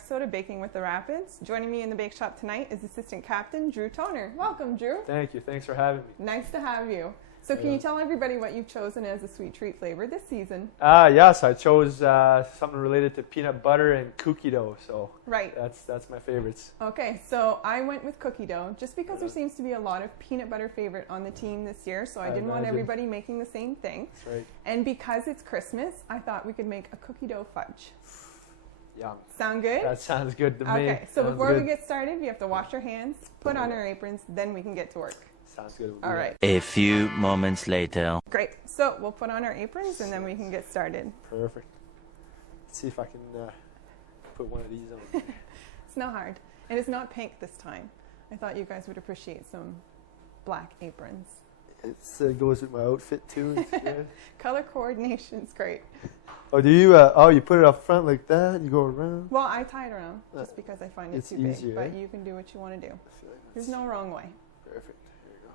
episode of Baking with the Rapids. Joining me in the bake shop tonight is Assistant Captain Drew Toner. Welcome, Drew. Thank you. Thanks for having me. Nice to have you. So can you tell everybody what you've chosen as a sweet treat flavor this season? Yes, I chose something related to peanut butter and cookie dough. So right. That's my favorites. Okay, so I went with cookie dough just because there seems to be a lot of peanut butter favorite on the team this year. So I didn't want everybody making the same thing. That's right. And because it's Christmas, I thought we could make a cookie dough fudge. Yum. Sound good? That sounds good to me. Okay, so before we get started, we have to wash our hands, put on our aprons, then we can get to work. Sounds good. All right. A few moments later. Great. So we'll put on our aprons and then we can get started. Perfect. Let's see if I can put one of these on. It's not hard. And it's not pink this time. I thought you guys would appreciate some black aprons. It goes with my outfit too. It's good. Color coordination's great. Oh, do you? You put it up front like that. You go around. Well, I tie it around just because I find it too easier, big. But you can do what you want to do. There's no wrong way. Perfect. Here you go.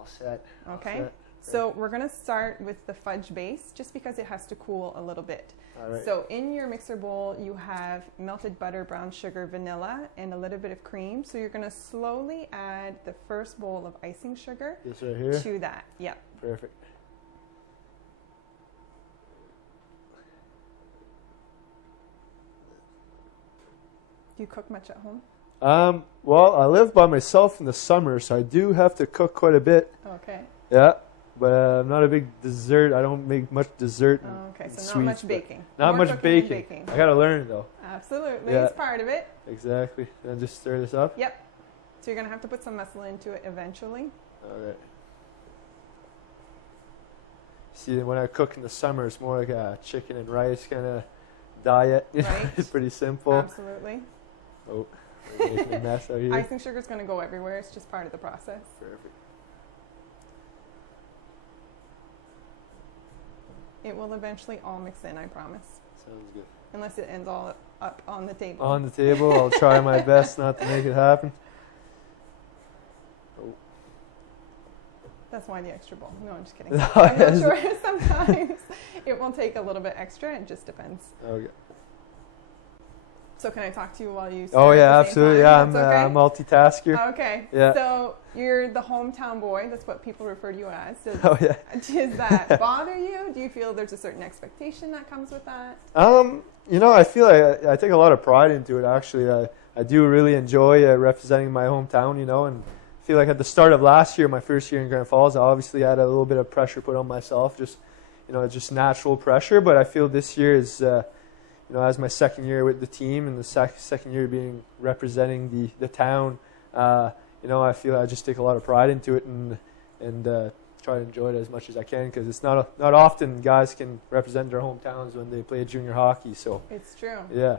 All set. Okay. So we're going to start with the fudge base just because it has to cool a little bit. All right. So in your mixer bowl, you have melted butter, brown sugar, vanilla, and a little bit of cream. So you're going to slowly add the first bowl of icing sugar This right here? to that. Yep. Perfect. Do you cook much at home? Well, I live by myself in the summer, so I do have to cook quite a bit. Okay. Yeah, but I'm not a big dessert. I don't make much dessert. Okay, so sweets, not much baking. Not More much cooking than baking. I gotta learn though. Absolutely, Yeah. it's part of it. Exactly. Then just stir this up. Yep. So you're gonna have to put some muscle into it eventually. All right. See, when I cook in the summer, it's more like a chicken and rice kind of diet. Right. It's pretty simple. Absolutely. Oh, we're making a mess out here. Icing sugar's gonna go everywhere. It's just part of the process. Perfect. It will eventually all mix in, I promise. Sounds good. Unless it ends all up on the table. On the table, I'll try my best not to make it happen. Oh. That's why the extra bowl. No, I'm just kidding. No, I'm not sure. Sometimes it will take a little bit extra. It just depends. Okay. So can I talk to you while you? Oh yeah, at the same absolutely. time? Yeah, That's I'm a multitasker. Okay. Yeah. So you're the hometown boy. That's what people refer to you as. Oh yeah. Does that bother you? Do you feel there's a certain expectation that comes with that? I feel like I take a lot of pride into it. Actually, I do really enjoy representing my hometown. And I feel like at the start of last year, my first year in Grand Falls, I obviously had a little bit of pressure put on myself. Just natural pressure. But I feel this year is. As my second year with the team and the second year being representing the town, I feel I just take a lot of pride into it and try to enjoy it as much as I can because it's not often guys can represent their hometowns when they play junior hockey. So it's true. Yeah.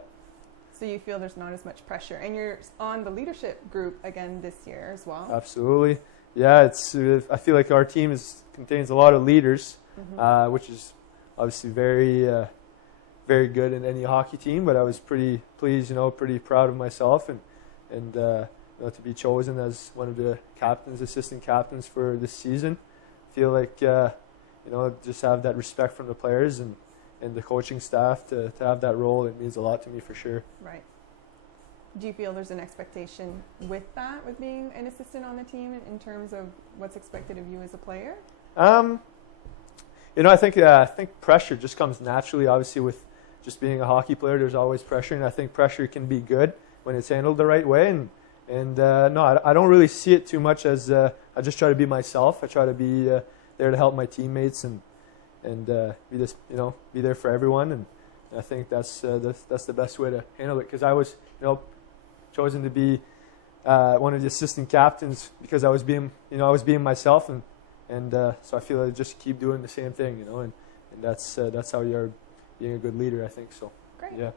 So you feel there's not as much pressure, and you're on the leadership group again this year as well. Absolutely. Yeah, I feel like our team contains a lot of leaders, which is obviously very good in any hockey team, but I was pretty pleased, pretty proud of myself and to be chosen as one of the assistant captains for this season. Feel like, just have that respect from the players and the coaching staff to have that role. It means a lot to me for sure. Right. Do you feel there's an expectation with being an assistant on the team in terms of what's expected of you as a player? I think pressure just comes naturally, obviously with just being a hockey player, there's always pressure, and I think pressure can be good when it's handled the right way. No, I don't really see it too much as I just try to be myself. I try to be there to help my teammates and be there for everyone. And I think that's the best way to handle it because I was chosen to be one of the assistant captains because I was being myself and so I feel I just keep doing the same thing, and that's how you're being a good leader, I think so. Great. Yeah.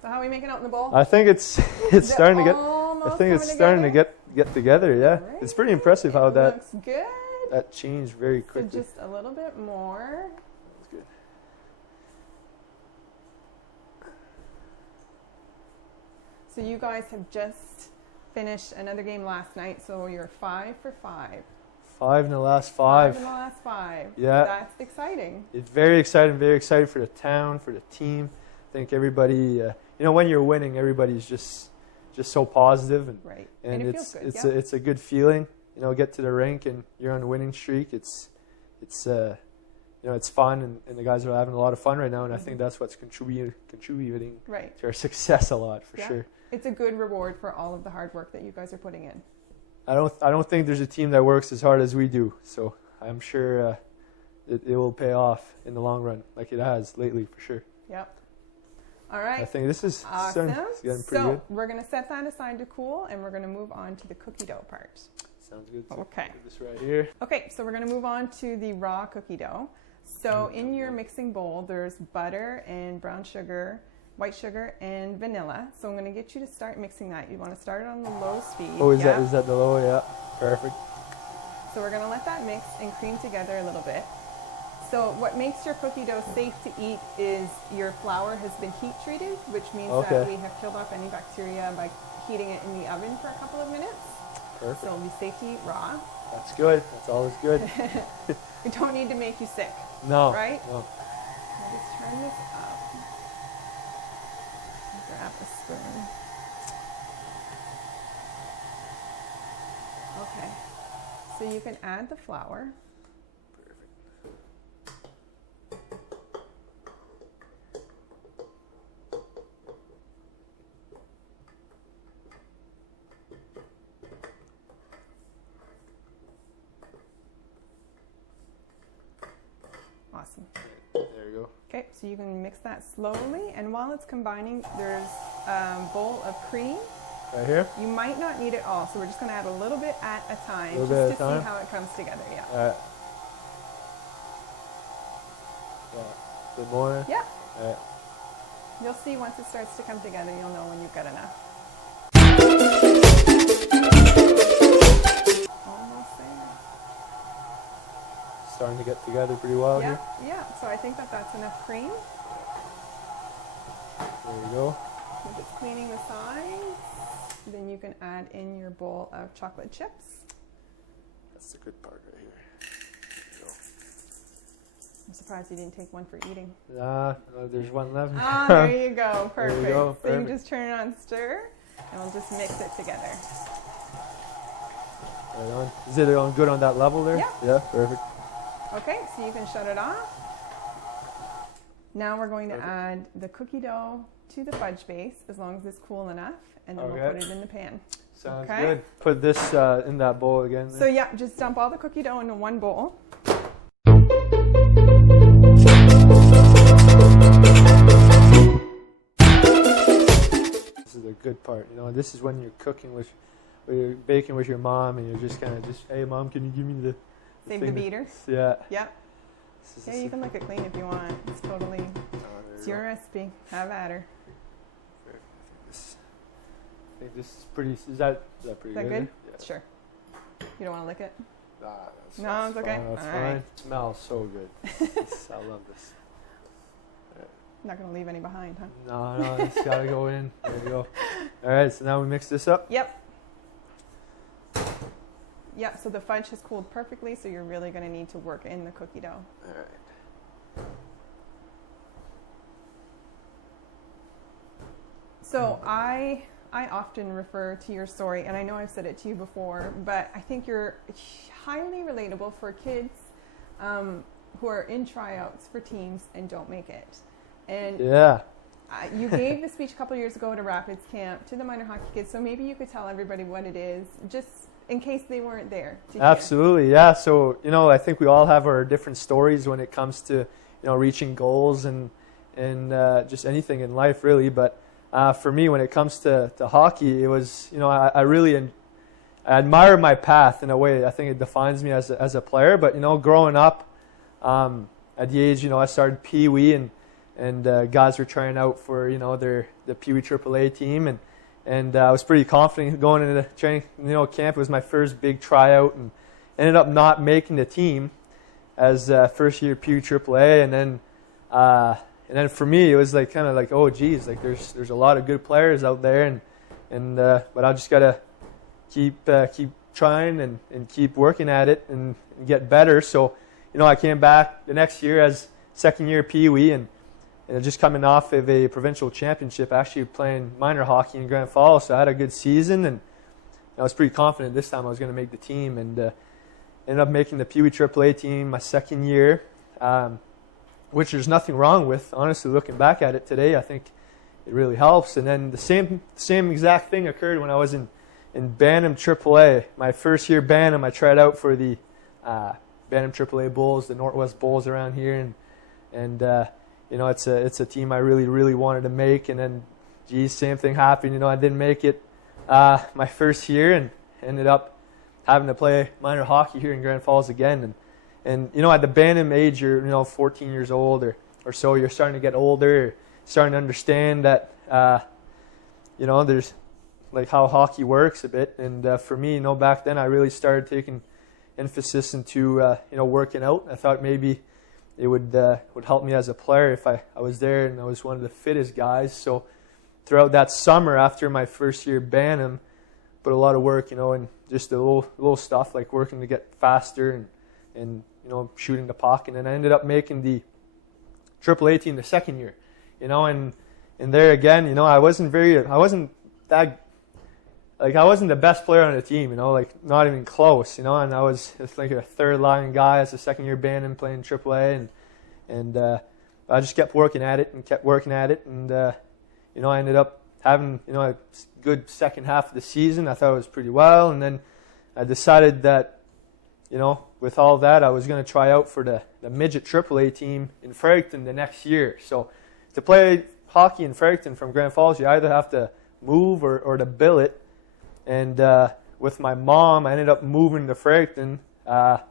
So how are we making out in the bowl? I think it's starting to get. I think it's starting to get together. Yeah, Great. It's pretty impressive how looks good. that changed very quickly. So just a little bit more. That's good. So you guys have just finished another game last night. So you're 5 for 5. 5 in the last 5. 5 in the last 5. Yeah. That's exciting. It's very exciting for the town, for the team. I think everybody, when you're winning, everybody's just so positive, and Right. and it it's feels good. it's a good feeling. Get to the rink and you're on a winning streak. It's fun, and the guys are having a lot of fun right now, and I think that's what's contributing Right. to our success a lot for Yeah. sure. It's a good reward for all of the hard work that you guys are putting in. I don't think there's a team that works as hard as we do, so I'm sure it will pay off in the long run, like it has lately for sure. Yep. All right. I think this is Awesome. it's getting pretty So good. we're going to set that aside to cool, and we're going to move on to the cookie dough part. Sounds good. So Okay. put this right here. Okay, so we're going to move on to the raw cookie dough. So in your mixing bowl, there's butter and brown sugar, white sugar, and vanilla. So I'm going to get you to start mixing that. You want to start it on the low speed. Oh, is that the low? Yeah, perfect. So we're going to let that mix and cream together a little bit. So what makes your cookie dough safe to eat is your flour has been heat treated, which means that we have killed off any bacteria by heating it in the oven for a couple of minutes. Perfect. So it'll be safe to eat raw. That's good. That's always good. We don't need to make you sick. No. Right? No. I'll just turn this up. Grab a spoon. Okay. So you can add the flour. Awesome. There you go. Okay, so you can mix that slowly, and while it's combining, there's a bowl of cream. Right here? You might not need it all, so we're just going to add a little bit at a time, A little just bit to at a time? see how it comes together. Yeah. All right. Yeah. A bit more? Yeah. All right. You'll see once it starts to come together, you'll know when you've got enough. Almost there. Starting to get together pretty well Yeah, here. yeah. So I think that's enough cream. There you go. If it's cleaning the sides, then you can add in your bowl of chocolate chips. That's the good part right here. There you go. I'm surprised you didn't take one for eating. There's one left. Ah, there you go. There you Perfect. go, So you perfect. just turn it on stir, and we'll just mix it together. Right on. Is it on good on that level there? Yeah. Yeah, perfect. Okay, so you can shut it off. Now we're going to add the cookie dough to the fudge base, as long as it's cool enough, and then we'll Okay. put it in the pan. Sounds Okay. good. Put this in that bowl again. So yeah, just dump all the cookie dough into one bowl. This is the good part. This is when you're cooking or you're baking with your mom, and you're just kind of hey, Mom, can you give me the Save the thing beater. Yeah. Yep. This is Yeah, you can lick it clean if you want. It's totally, it's your recipe. Have at her. I think this is pretty. Is that pretty Is that good? good? Yeah. Sure. You don't want to lick it? That's, No, that's it's okay. Fine. That's All fine. right. It smells so good. I love this. Not going to leave any behind, huh? No, it's got to go in. There you go. All right, so now we mix this up. Yep. Yep, so the fudge has cooled perfectly, so you're really going to need to work in the cookie dough. All right. So I often refer to your story, and I know I've said it to you before, but I think you're highly relatable for kids who are in tryouts for teams and don't make it. And Yeah. you gave the speech a couple years ago at a Rapids camp to the minor hockey kids, so maybe you could tell everybody what it is, just in case they weren't there to hear. Absolutely, yeah. So, I think we all have our different stories when it comes to, reaching goals and just anything in life, really. But for me, when it comes to hockey, it was, I really I admire my path in a way. I think it defines me as a player. But, growing up at the age, I started Pee Wee, and guys were trying out for, the Pee Wee AAA team. And I was pretty confident going into the training, camp. It was my first big tryout, and ended up not making the team as first year Pee Wee AAA. And then for me, it was kind of like, oh geez, there's a lot of good players out there, but I just gotta keep trying and keep working at it and get better. So, I came back the next year as second year Pee Wee, and and just coming off of a provincial championship, actually playing minor hockey in Grand Falls. So I had a good season, and I was pretty confident this time I was going to make the team, and ended up making the Pee Wee AAA team my second year, which there's nothing wrong with. Honestly, looking back at it today, I think it really helps. And then the same exact thing occurred when I was in Bantam AAA. My first year Bantam, I tried out for the Bantam AAA Bulls, the Northwest Bulls around here, and it's a team I really wanted to make. And then, geez, same thing happened. I didn't make it my first year, and ended up having to play minor hockey here in Grand Falls again. And at the Bantam age, you're 14 years old or so. You're starting to get older, starting to understand that there's like how hockey works a bit. And for me, back then I really started taking emphasis into working out. I thought maybe it would help me as a player if I was there and I was one of the fittest guys. So throughout that summer after my first year Bantam, put a lot of work, and just the little stuff like working to get faster and shooting the puck. And then I ended up making the AAA team the second year, and there again, I wasn't the best player on the team, like not even close, and I was just like a third line guy as a second year Bantam playing AAA, and I just kept working at it, and I ended up having a good second half of the season. I thought it was pretty well, and then I decided that with all that I was going to try out for the midget AAA team in Fredericton the next year. So to play hockey in Fredericton from Grand Falls, you either have to move or to bill it. And with my mom, I ended up moving to Fredericton. I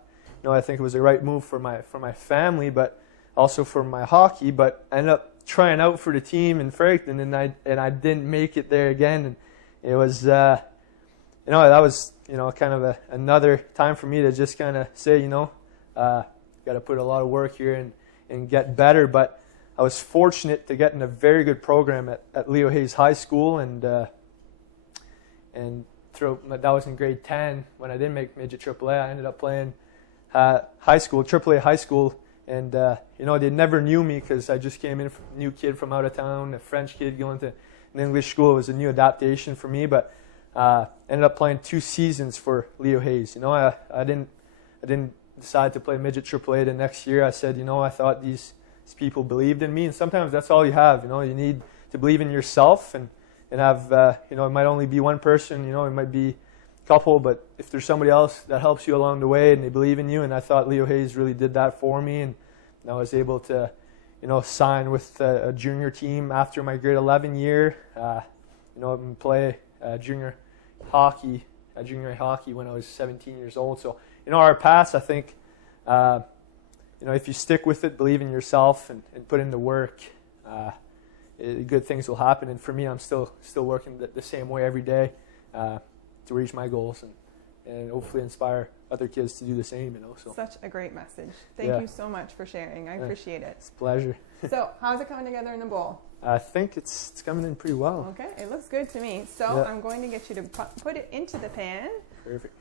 think it was the right move for my family, but also for my hockey. But I ended up trying out for the team in Fredericton, and I didn't make it there again. And it was that was kind of another time for me to just kind of say, got to put a lot of work here and get better. But I was fortunate to get in a very good program at Leo Hayes High School, and that was in grade 10 when I didn't make midget AAA. I ended up playing AAA high school, and they never knew me because I just came in, a new kid from out of town, a French kid going to an English school. It was a new adaptation for me, but ended up playing 2 seasons for Leo Hayes. I didn't decide to play midget AAA the next year. I said, I thought these people believed in me, and sometimes that's all you have. You need to believe in yourself and have, it might only be one person, it might be a couple, but if there's somebody else that helps you along the way and they believe in you, and I thought Leo Hayes really did that for me, and I was able to, sign with a junior team after my grade 11 year, and play junior hockey when I was 17 years old. So, our paths, I think, if you stick with it, believe in yourself and put in the work, good things will happen. And for me, I'm still working the same way every day to reach my goals and hopefully inspire other kids to do the same. So such a great message. Thank you so much for sharing. I appreciate it. It's a pleasure. So how's it coming together in the bowl? I think it's coming in pretty well. Okay, it looks good to me. So I'm going to get you to put it into the pan. Perfect.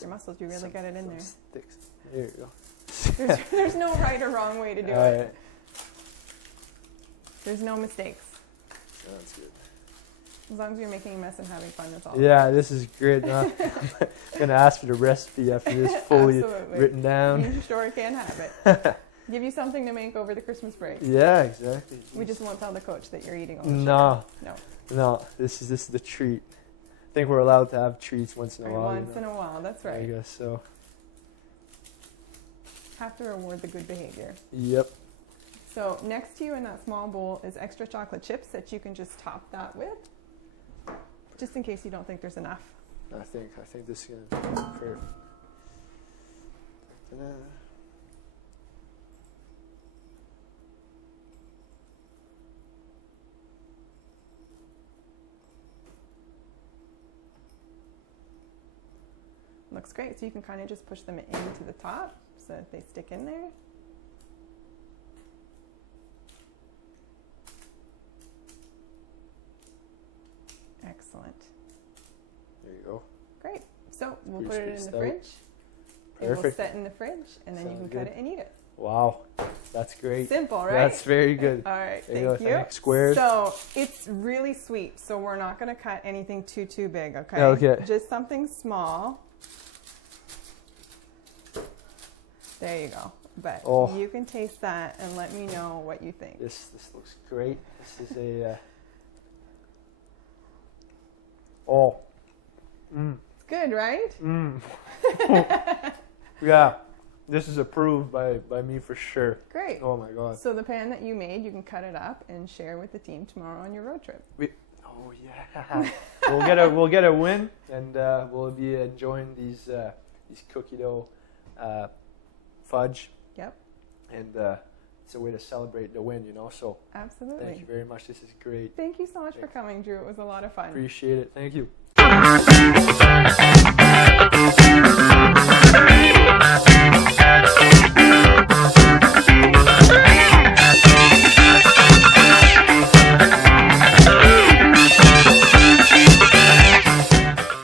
Your muscles, you really got it in there. Sticks. There you go. There's no right or wrong way to do it. Right. There's no mistakes. That's good. As long as you're making a mess and having fun, that's all. Yeah, this is great. I'm going to ask for the recipe after this fully written down. You sure can have it. Give you something to make over the Christmas break. Yeah, exactly. We just won't tell the coach that you're eating all the sugar. No. This is the treat. I think we're allowed to have treats once in a while. Once in a while, that's right. I guess so. Have to reward the good behavior. Yep. So next to you in that small bowl is extra chocolate chips that you can just top that with, just in case you don't think there's enough. I think this is going to be perfect. Ta-da. Looks great. So you can kind of just push them into the top so that they stick in there. Excellent. out, we'll put it in the stout. fridge. It will Perfect. set in the fridge, and then you can Sounds cut good. it and eat it. Wow, that's great. Simple, right? That's very good. All right, There you go, thank you. thanks. Squares. So it's really sweet, so we're not going to cut anything too big, okay? Okay. Just something small. There you go. But you can taste that and let me know what you think. This looks great. This is a It's good, right? Yeah, this is approved by me for sure. Great. Oh my god. So the pan that you made, you can cut it up and share with the team tomorrow on your road trip. Oh yeah. we'll get a win, and we'll be enjoying these cookie dough fudge. Yep. And it's a way to celebrate the win, you know. So absolutely. Thank you very much. This is great. Thank you so much for coming, Drew. It was a lot of fun. Appreciate it. Thank you.